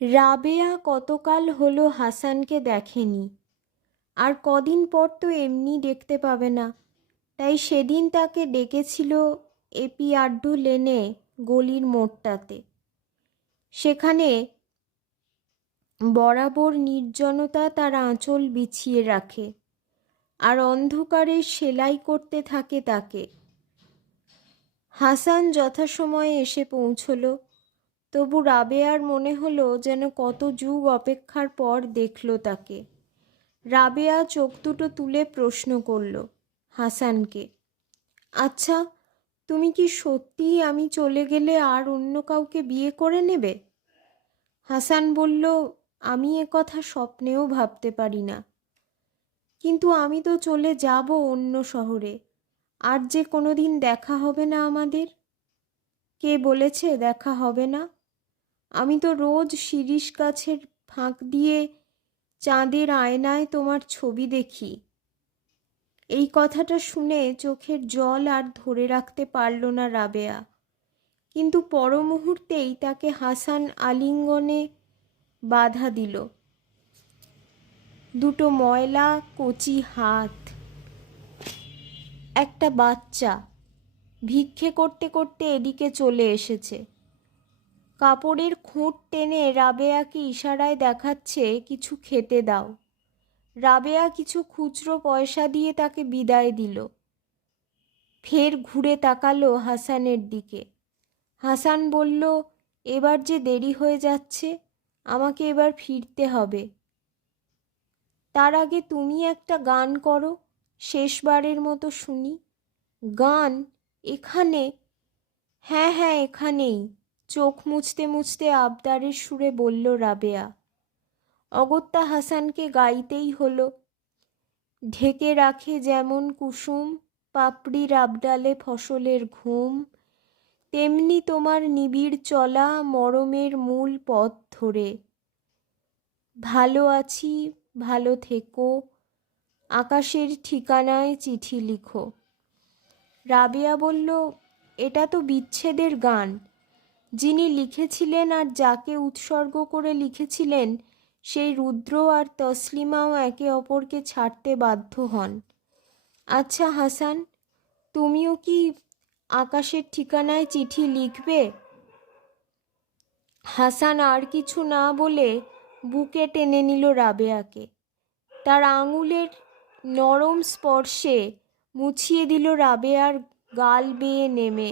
রাবেয়া কতকাল হলো হাসানকে দেখেনি, আর কদিন পর তো এমনি দেখতে পাবে না। তাই সেদিন তাকে ডেকেছিল এপি আড্ডু লেনে গলির মোড়টাতে। সেখানে বরাবর নির্জনতা তার আঁচল বিছিয়ে রাখে, আর অন্ধকারে সেলাই করতে থাকে তাকে। হাসান যথাসময়ে এসে পৌঁছল, তবু রাবেয়ার মনে হলো যেন কত যুগ অপেক্ষার পর দেখল তাকে। রাবেয়া চোখ দুটো তুলে প্রশ্ন করল হাসানকে, আচ্ছা, তুমি কি সত্যিই আমি চলে গেলে আর অন্য কাউকে বিয়ে করে নেবে? হাসান বলল, আমি এ কথা স্বপ্নেও ভাবতে পারি না। কিন্তু আমি তো চলে যাব অন্য শহরে, আর যে কোনো দিন দেখা হবে না আমাদের। কে বলেছে দেখা হবে না? আমি তো রোজ শিরীষ গাছের ফাঁক দিয়ে চাঁদের আয়নায় তোমার ছবি দেখি। এই কথাটা শুনে চোখের জল আর ধরে রাখতে পারল না রাবেয়া, কিন্তু পর মুহূর্তেই তাকে হাসান আলিঙ্গনে বাধা দিল। দুটো ময়লা কচি হাত, একটা বাচ্চা ভিক্ষে করতে করতে এদিকে চলে এসেছে। কাপড়ের খুঁট টেনে রাবেয়াকে ইশারায় দেখাচ্ছে কিছু খেতে দাও। রাবেয়া কিছু খুচরো পয়সা দিয়ে তাকে বিদায় দিল। ফের ঘুরে তাকালো হাসানের দিকে। হাসান বলল, এবার যে দেরি হয়ে যাচ্ছে, আমাকে এবার ফিরতে হবে। তার আগে তুমি একটা গান করো, শেষবারের মতো শুনি। গান? এখানে? হ্যাঁ হ্যাঁ, এখানেই, চোখ মুছতে মুছতে আবদারের সুরে বলল রাবেয়া। অগত্যা হাসানকে গাইতেই হলো। ঢেকে রাখে যেমন কুসুম পাপড়ির আবডালে ফসলের ঘুম, তেমনি তোমার নিবিড় চলা মরমের মূল পথ ধরে। ভালো আছি, ভালো থেকো, আকাশের ঠিকানায় চিঠি লিখো। রাবেয়া বলল, এটা তো বিচ্ছেদের গান। যিনি লিখেছিলেন আর যাকে উৎসর্গ করে লিখেছিলেন, সেই রুদ্র আর তসলিমাও একে অপরকে ছাড়তে বাধ্য হন। আচ্ছা হাসান, তুমিও কি আকাশের ঠিকানায় চিঠি লিখবে? হাসান আর কিছু না বলে বুকে টেনে নিল রাবেয়াকে। তার আঙুলের নরম স্পর্শে মুছিয়ে দিল রাবেয়ার গাল বেয়ে নেমে।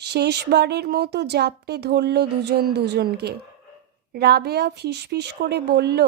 শেষবারের মতো জাপটে ধরল দুজন দুজনকে। রাবেয়া ফিসফিস করে বলল,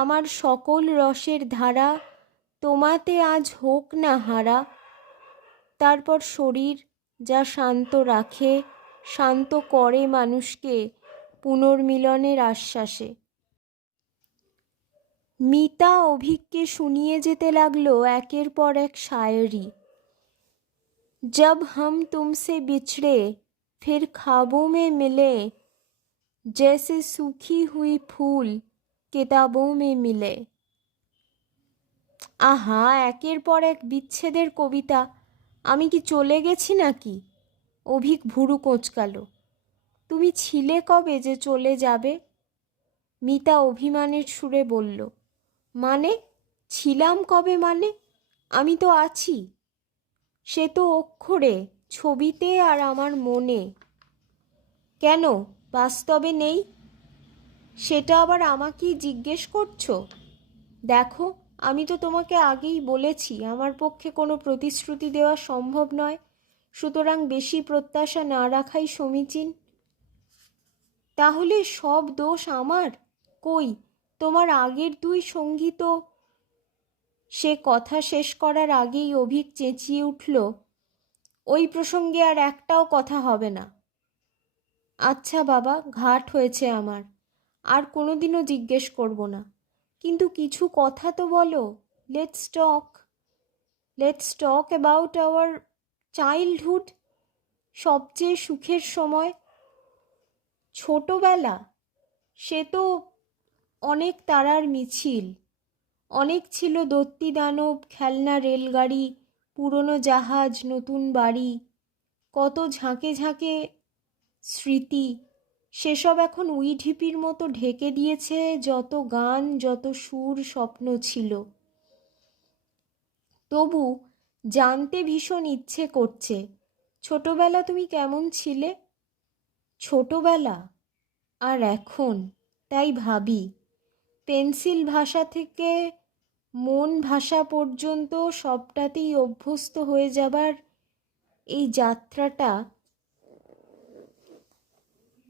আমার সকল রসের ধারা তোমাতে আজ হোক না হারা। তারপর শরীর যা শান্ত রাখে, শান্ত করে মানুষকে পুনর্মিলনের আশ্বাসে। মিতা অভিককে শুনিয়ে যেতে লাগলো একের পর এক শায়েরি। जब हम तुमसे बिछड़े फिर ख्वाबों में मिले, जैसे सूखी हुई फूल किताबों में मिले। আহা, একের পর এক বিচ্ছেদের কবিতা। আমি কি চলে গেছি নাকি? অভিক ভুরু কোঁচকালো। তুমি ছিলে কবে যে চলে যাবে? মিতা অভিমানের সুরে বলল, মানে? ছিলাম কবে মানে? আমি তো আছি। সে তো অক্ষরে, ছবিতে আর আমার মনে। কেন, বাস্তবে নেই? সেটা আবার আমাকেই জিজ্ঞেস করছো? দেখো, আমি তো তোমাকে আগেই বলেছি আমার পক্ষে কোনো প্রতিশ্রুতি দেওয়া সম্ভব নয়, সুতরাং বেশি প্রত্যাশা না রাখাই সমীচীন। তাহলে সব দোষ আমার? কই, তোমার আগের দুই সঙ্গী তো। সে কথা শেষ করার আগেই অভিক চেঁচিয়ে উঠল, ওই প্রসঙ্গে আর একটাও কথা হবে না। আচ্ছা বাবা, ঘাট হয়েছে আমার, আর কোনোদিনও জিজ্ঞেস করব না। কিন্তু কিছু কথা তো বলো। Let's talk about our childhood, সবচেয়ে সুখের সময়, ছোটবেলা। সে তো অনেক তারার মিছিল, অনেক ছিল দত্তি দানব, খেলনা রেলগাড়ি, পুরনো জাহাজ, নতুন বাড়ি। কত ঝাঁকে ঝাঁকে স্মৃতি, সেসব এখন উইঢিপির মতো ঢেকে দিয়েছে যত গান, যত সুর, স্বপ্ন ছিল। তবু জানতে ভীষণ ইচ্ছে করছে, ছোটবেলা তুমি কেমন ছিলে? ছোটবেলা আর এখন, তাই ভাবি, পেন্সিল ভাষা থেকে মন ভাষা পর্যন্ত সবটাতেই অভ্যস্ত হয়ে যাবার এই যাত্রাটা,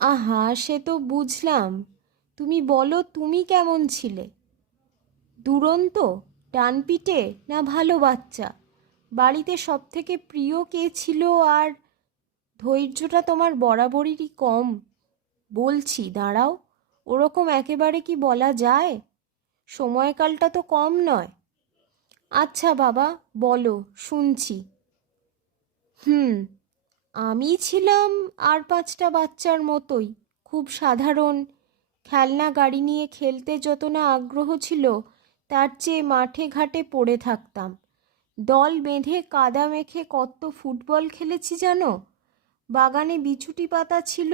আহা সে তো বুঝলাম। তুমি বলো, তুমি কেমন ছিলে? দুরন্ত, ডানপিটে, না ভালো বাচ্চা? বাড়িতে সব থেকে প্রিয় কে ছিল? আর ধৈর্যটা তোমার বরাবরই কম। বলছি, দাঁড়াও, ওরকম একেবারে কি বলা যায়? সময়কালটা তো কম নয়। আচ্ছা বাবা, বলো, শুনছি। হুম, আমি ছিলাম আর পাঁচটা বাচ্চার মতোই, খুব সাধারণ। খেলনা গাড়ি নিয়ে খেলতে যত না আগ্রহ ছিল, তার চেয়ে মাঠে ঘাটে পড়ে থাকতাম। দল বেঁধে কাদা মেখে কত ফুটবল খেলেছি জানো? বাগানে বিছুটি পাতা ছিল,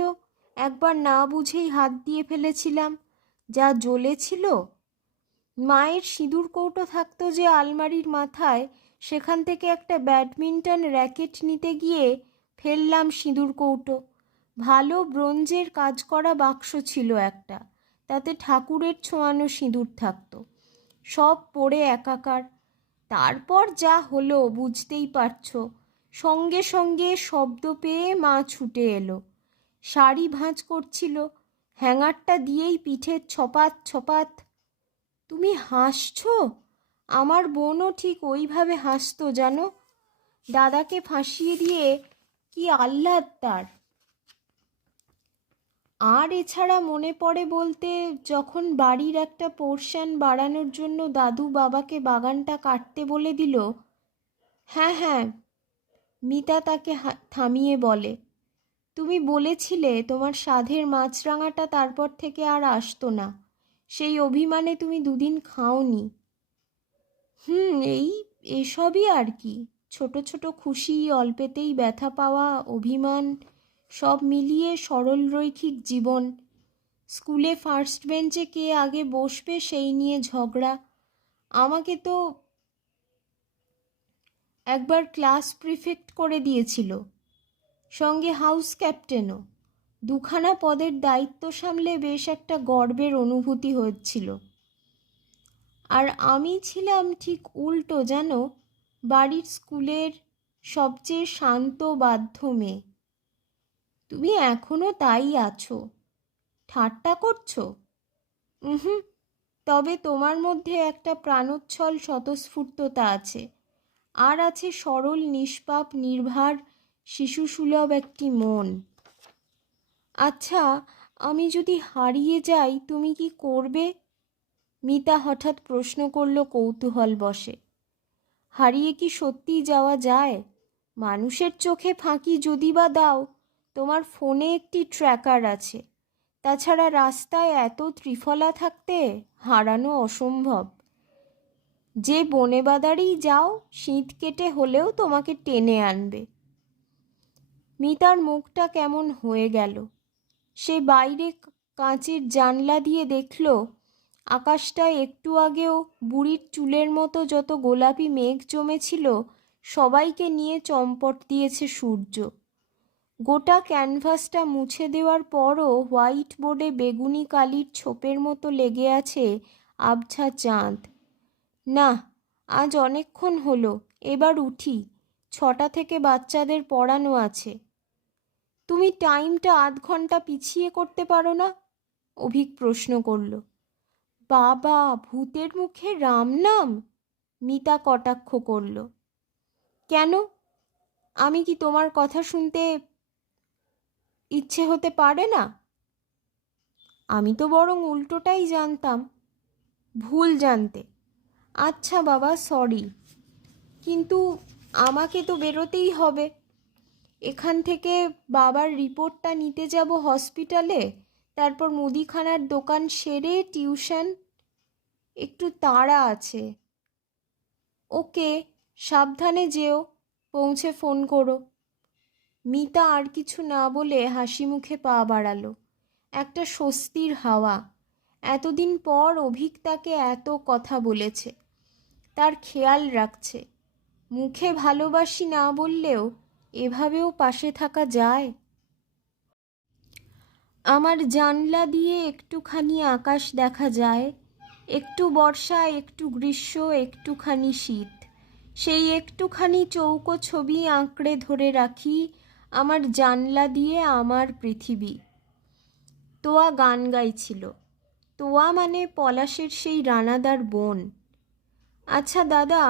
একবার না বুঝেই হাত দিয়ে ফেলেছিলাম, যা জ্বলেছিল। মায়ের সিঁদুর কৌটো থাকতো যে আলমারির মাথায়, সেখান থেকে একটা ব্যাডমিন্টন র্যাকেট নিতে গিয়ে ফেললাম সিঁদুর কৌটো। ভালো ব্রোঞ্জের কাজ করা বাক্স ছিল একটা, তাতে ঠাকুরের ছোঁয়ানো সিঁদুর থাকতো। সব পড়ে একাকার। তারপর যা হলো বুঝতেই পারছো। সঙ্গে সঙ্গে শব্দ পেয়ে মা ছুটে এলো। শাড়ি ভাঁজ করছিল, হ্যাঙ্গারটা দিয়েই পিঠে ছপাত ছপাত। তুমি হাসছো? আমার বোনও ঠিক ওইভাবে হাসতো জানো। দাদাকে ফাঁসিয়ে দিয়ে কি আহ্লাদ তার। আর এছাড়া মনে পড়ে বলতে, যখন বাড়ির একটা পোর্শন বাড়ানোর জন্য দাদু বাবাকে বাগানটা কাটতে বলে দিল। হ্যাঁ হ্যাঁ, মিতা তাকে থামিয়ে বলে, তুমি বলেছিলে তোমার সাধের মাছরাঙাটা তারপর থেকে আর আসতো না। সেই অভিমানে তুমি দুদিন খাওনি। এসবই আর কি। ছোট ছোট খুশি, অল্পেতেই ব্যথা পাওয়া, অভিমান, সব মিলিয়ে সরল রৈখিক জীবন। স্কুলে ফার্স্ট বেঞ্চে কে আগে বসবে সেই নিয়ে ঝগড়া। আমাকে তো একবার ক্লাস প্রিফেক্ট করে দিয়েছিল, সঙ্গে হাউস ক্যাপ্টেনও। দুখানা পদের দায়িত্ব সামলে বেশ একটা গর্বের অনুভূতি হচ্ছিল। আর আমি ছিলাম ঠিক উল্টো জানো, বাড়ির স্কুলের সবচেয়ে শান্ত বাধ্য মেয়ে। তুমি এখনো তাই আছো। ঠাট্টা করছো? হুম, তবে তোমার মধ্যে একটা প্রাণোচ্ছল স্বতঃস্ফূর্ততা আছে, আর আছে সরল নিষ্পাপ নির্ভার শিশুসুলভ একটি মন। আচ্ছা, আমি যদি হারিয়ে যাই তুমি কি করবে? মিতা হঠাৎ প্রশ্ন করল কৌতূহল বশে। হারিয়ে কি সত্যিই যাওয়া যায়? মানুষের চোখে ফাঁকি যদি বা দাও, তোমার ফোনে একটি ট্র্যাকার আছে। তাছাড়া রাস্তায় এত ত্রিফলা থাকতে হারানো অসম্ভব। যে বনে বাদারেই যাও, শীত কেটে হলেও তোমাকে টেনে আনবে। মিতার মুখটা কেমন হয়ে গেল। সে বাইরে কাঁচের জানলা দিয়ে দেখল, আকাশটায় একটু আগেও বুড়ির চুলের মতো যত গোলাপি মেঘ জমেছিল, সবাইকে নিয়ে চম্পট দিয়েছে সূর্য। গোটা ক্যানভাসটা মুছে দেওয়ার পরও হোয়াইট বোর্ডে বেগুনি কালির ছোপের মতো লেগে আছে আবছা চাঁদ। না, আজ অনেকক্ষণ হলো, এবার উঠি। 6টা থেকে বাচ্চাদের পড়ানো আছে। তুমি টাইমটা আধ ঘন্টা পিছিয়ে করতে পারো না? অভিক প্রশ্ন করল। বাবা, ভূতের মুখে রাম নাম? মিতা কটাক্ষ করল। কেন? আমি কি তোমার কথা শুনতে ইচ্ছে হতে পারে না? আমি তো বরং উল্টোটাই জানতাম। ভুল জানতে। আচ্ছা বাবা, সরি, কিন্তু আমাকে তো বেরোতেই হবে। এখান থেকে বাবার রিপোর্টটা নিতে যাব হসপিটালে, তারপর মুদিখানার দোকান সেরে টিউশন। একটু তাড়া আছে। ওকে, সাবধানে যেও, পৌঁছে ফোন করো। মিতা আর কিছু না বলে হাসি মুখে পা বাড়ালো। একটা স্বস্তির হাওয়া। এতদিন পর অভিক তাকে এত কথা বলেছে, তার খেয়াল রাখছে। মুখে ভালোবাসি না বললেও এভাবেও পাশে থাকা যায়। আমার জানলা দিয়ে একটুখানি আকাশ দেখা যায়, একটু বর্ষা, একটু গ্রীষ্ম, একটুখানি শীত। সেই একটুখানি চৌকো ছবি আঁকড়ে ধরে রাখি আমার জানলা দিয়ে আমার পৃথিবী। তোয়া গান গাইছিল। তোয়া মানে পলাশের সেই রানাদার বোন। আচ্ছা দাদা,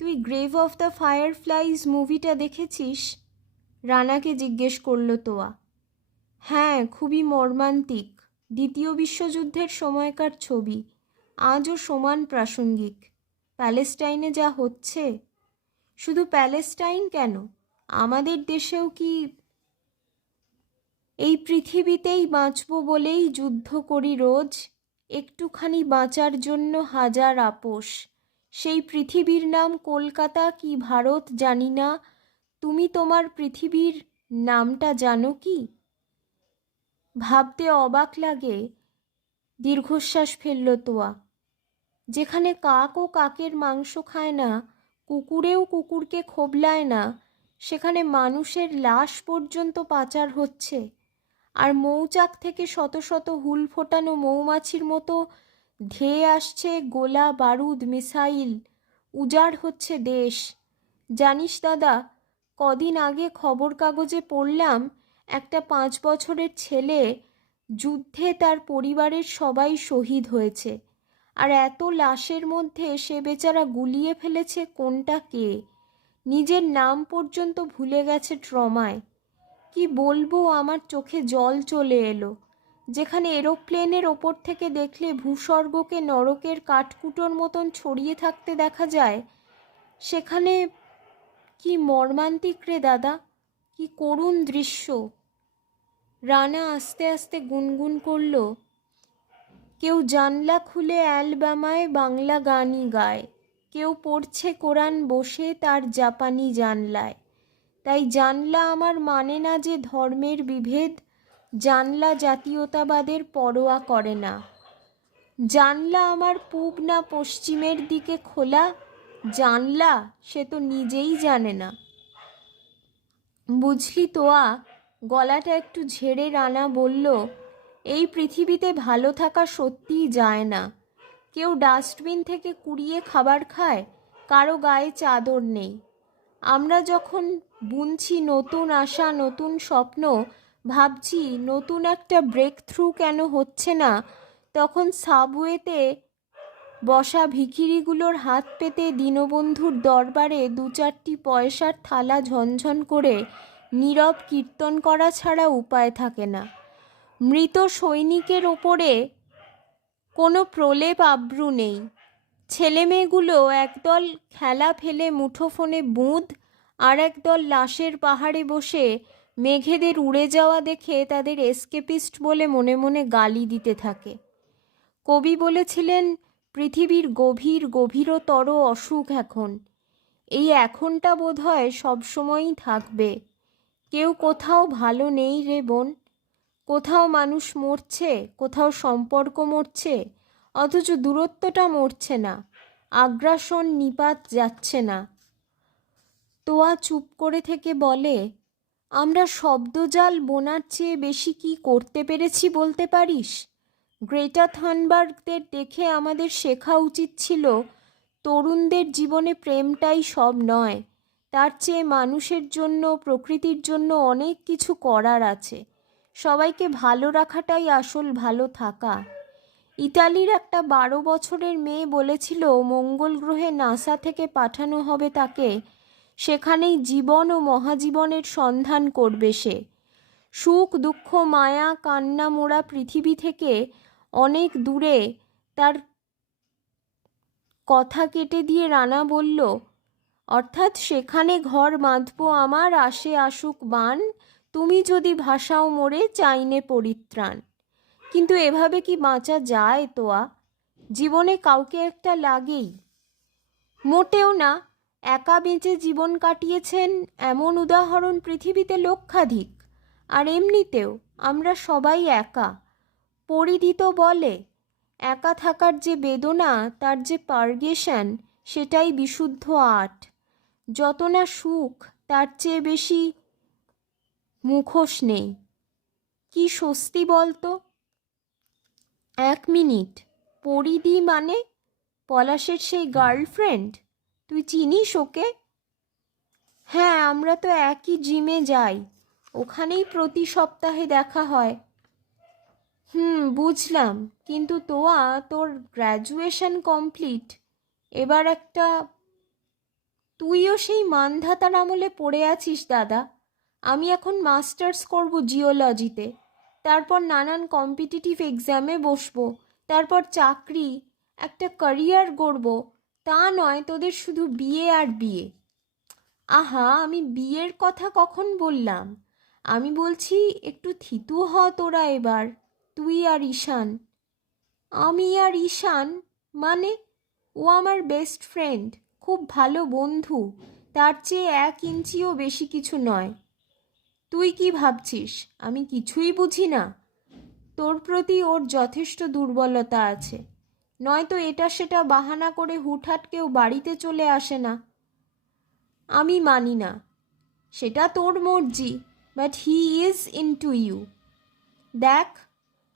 তুই গ্রেভ অফ দ্য ফায়ারফ্লাইজ মুভিটা দেখেছিস? রানাকে জিজ্ঞেস করলো তোয়া। হ্যাঁ, খুবই মর্মান্তিক। দ্বিতীয় বিশ্বযুদ্ধের সময়কার ছবি, আজও সমান প্রাসঙ্গিক। প্যালেস্টাইনে যা হচ্ছে। শুধু প্যালেস্টাইন কেন, আমাদের দেশেও কি? এই পৃথিবীতেই বাঁচব বলেই যুদ্ধ করি রোজ, একটুখানি বাঁচার জন্য হাজার আপোষ। সেই পৃথিবীর নাম কলকাতা কি ভারত জানি না, তুমি তোমার পৃথিবীর নামটা জানো কি? ভাবতে অবাক লাগে। দীর্ঘশ্বাস ফেলল তোয়া। যেখানে কাকও কাকের মাংস খায় না, কুকুরেও কুকুরকে খোবলায় না, সেখানে মানুষের লাশ পর্যন্ত পাচার হচ্ছে। আর মৌচাক থেকে শত শত হুল ফোটানো মৌমাছির মতো ধেয়ে আসছে গোলা বারুদ, মিসাইল। উজাড় হচ্ছে দেশ। জানিস দাদা, কদিন আগে খবর কাগজে পড়লাম একটা 5 বছরের ছেলে যুদ্ধে তার পরিবারের সবাই শহীদ হয়েছে। আর এত লাশের মধ্যে সে বেচারা গুলিয়ে ফেলেছে কোনটা কে, নিজের নাম পর্যন্ত ভুলে গেছে ট্রমায়। কি বলবো, আমার চোখে জল চলে এলো। যেখানে এরোপ্লেনের ওপর থেকে দেখলে ভূস্বর্গকে নরকের কাঠকুটোর মতন ছড়িয়ে থাকতে দেখা যায়, সেখানে কি মর্মান্তিক রে দাদা, কি করুণ দৃশ্য। রানা আস্তে আস্তে গুনগুন করল। কেউ জানলা খুলে অ্যালবামায় বাংলা গানই গায়, কেউ পড়ছে কোরআন বসে তার জাপানি জানলায়। তাই জানলা আমার মানে না যে ধর্মের বিভেদ, জানলা জাতীয়তাবাদের পরোয়া করে না। জানলা আমার পূব না পশ্চিমের দিকে খোলা, জানলা সে তো নিজেই জানে না। বুঝলি তোয়া, গলাটা একটু ঝেড়ে রানা বলল, এই পৃথিবীতে ভালো থাকা সত্যিই যায় না। কেউ ডাস্টবিন থেকে কুড়িয়ে খাবার খায়, কারো গায়ে চাদর নেই। আমরা যখন বুনছি নতুন আশা, নতুন স্বপ্ন, ভাবছি নতুন একটা ব্রেক থ্রু কেন হচ্ছে না, তখন সাবওয়েতে বসা ভিখিরিগুলোর হাত পেতে দীনবন্ধুর দরবারে 2-4টি পয়সার থালা ঝনঝন করে নীরব কীর্তন করা ছাড়া উপায় থাকে না। মৃত সৈনিকের ওপরে কোনো প্রলেপ আব্রু নেই। ছেলেমেয়েগুলো একদল খেলা ফেলে মুঠোফোনে বুঁদ, আর একদল লাশের পাহাড়ে বসে মেঘেদের উড়ে যাওয়া দেখে তাদের এসকেপিস্ট বলে মনে মনে গালি দিতে থাকে। কবি বলেছিলেন, পৃথিবীর গভীর গভীরতর অসুখ এখন। এই এখনটা বোধহয় সবসময়ই থাকবে। কেউ কোথাও ভালো নেই রে বোন। কোথাও মানুষ মরছে, কোথাও সম্পর্ক মরছে, অথচ দূরত্বটা মরছে না, আগ্রাসন নিপাত যাচ্ছে না। তোয়া চুপ করে থেকে বলে, আমরা শব্দজাল বোনার চেয়ে বেশি কি করতে পেরেছি বলতে পারিস? গ্রেটা থানবার্গদের দেখে আমাদের শেখা উচিত ছিল, তরুণদের জীবনে প্রেমটাই সব নয়, তার চেয়ে মানুষের জন্য, প্রকৃতির জন্য অনেক কিছু করার আছে। সবাইকে ভালো রাখাটাই আসল ভালো থাকা। ইতালির একটা 12 বছরের মেয়ে বলেছিল মঙ্গল গ্রহে নাসা থেকে পাঠানো হবে তাকে, সেখানেই জীবন ও মহাজীবনের সন্ধান করবে সে। সুখ দুঃখ মায়া কান্না মোড়া পৃথিবী থেকে অনেক দূরে। তার কথা কেটে দিয়ে রানা বলল, অর্থাৎ সেখানে ঘর বাঁধবো আমার, আসে আসুক বান, তুমি যদি ভাসাও মোরে চাইনে পরিত্রাণ। কিন্তু এভাবে কি বাঁচা যায় তোয়া? জীবনে কাউকে একটা লাগেই। মোটেও না, একা বেঁচে জীবন কাটিয়েছেন এমন উদাহরণ পৃথিবীতে লক্ষাধিক। আর এমনিতেও আমরা সবাই একা। পরিধি তো বলে, একা থাকার যে বেদনা, তার যে পার্গেশন, সেটাই বিশুদ্ধ আর্ট। যত না সুখ, তার চেয়ে বেশি মুখোশ নেই। কি স্বস্তি বলতো। 1 মিনিট, পরিধি মানে পলাশের সেই গার্লফ্রেন্ড? তুই চিনিস ওকে? হ্যাঁ, আমরা তো একই জিমে যাই, ওখানেই প্রতি সপ্তাহে দেখা হয়। বুঝলাম, কিন্তু তোয়া, তোর গ্র্যাজুয়েশন কমপ্লিট, এবার একটা... তুইও সেই মানধাতার আমলে পড়ে আছিস দাদা। আমি এখন মাস্টার্স করব জিওলজিতে, তারপর নানান কম্পিটিটিভ এক্সামে বসবো, তারপর চাকরি, একটা ক্যারিয়ার গড়ব। তা নয় তোদের শুধু বিয়ে আর বিয়ে। আহা, আমি বিয়ের কথা কখন বললাম? আমি বলছি একটু থিতু হ তোরা এবার, তুই আর ঈশান। আমি আর ঈশান মানে? ও আমার বেস্ট ফ্রেন্ড, খুব ভালো বন্ধু, তার চেয়ে 1 ইঞ্চিও বেশি কিছু নয়। তুই কি ভাবছিস আমি কিছুই বুঝি না? তোর প্রতি ওর যথেষ্ট দুর্বলতা আছে, নয়তো এটা সেটা বাহানা করে হুটহাট কেউ বাড়িতে চলে আসে না। আমি মানি না, সেটা তোর মর্জি, but he is into you. দেখ,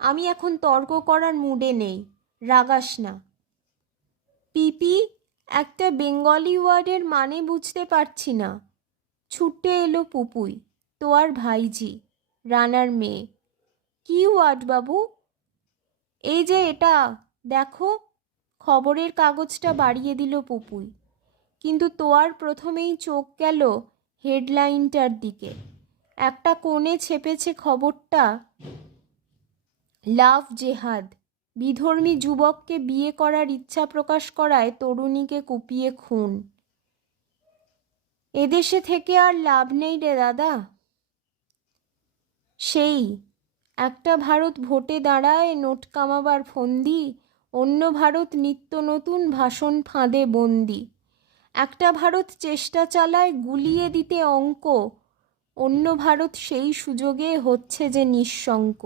আমি এখন তর্ক করার মুডে নেই, রাগাস না। পিপি, একটা বেঙ্গলি ওয়ার্ডের মানে বুঝতে পারছি না। ছুটে এলো পুপুই, তোয়ার ভাইঝি, রানার মেয়ে। কি ওয়ার্ড বাবু? এই যে এটা দেখো। খবরের কাগজটা বাড়িয়ে দিল পুপুই, কিন্তু তোয়ার প্রথমেই চোখ গেল হেডলাইনটার দিকে। একটা কোণে ছেপেছে খবরটা, লাভ জেহাদ, বিধর্মী যুবককে বিয়ে করার ইচ্ছা প্রকাশ করায় তরুণীকে কুপিয়ে খুন। এদেশে থেকে আর লাভ নেই রে দাদা। সেই একটা ভারত ভোটে দাঁড়ায় নোট কামাবার ফন্দি, অন্য ভারত নিত্য নতুন ভাষণ ফাঁদে বন্দি। একটা ভারত চেষ্টা চালায় গুলিয়ে দিতে অঙ্ক, অন্য ভারত সেই সুযোগে হচ্ছে যে নিঃশঙ্ক।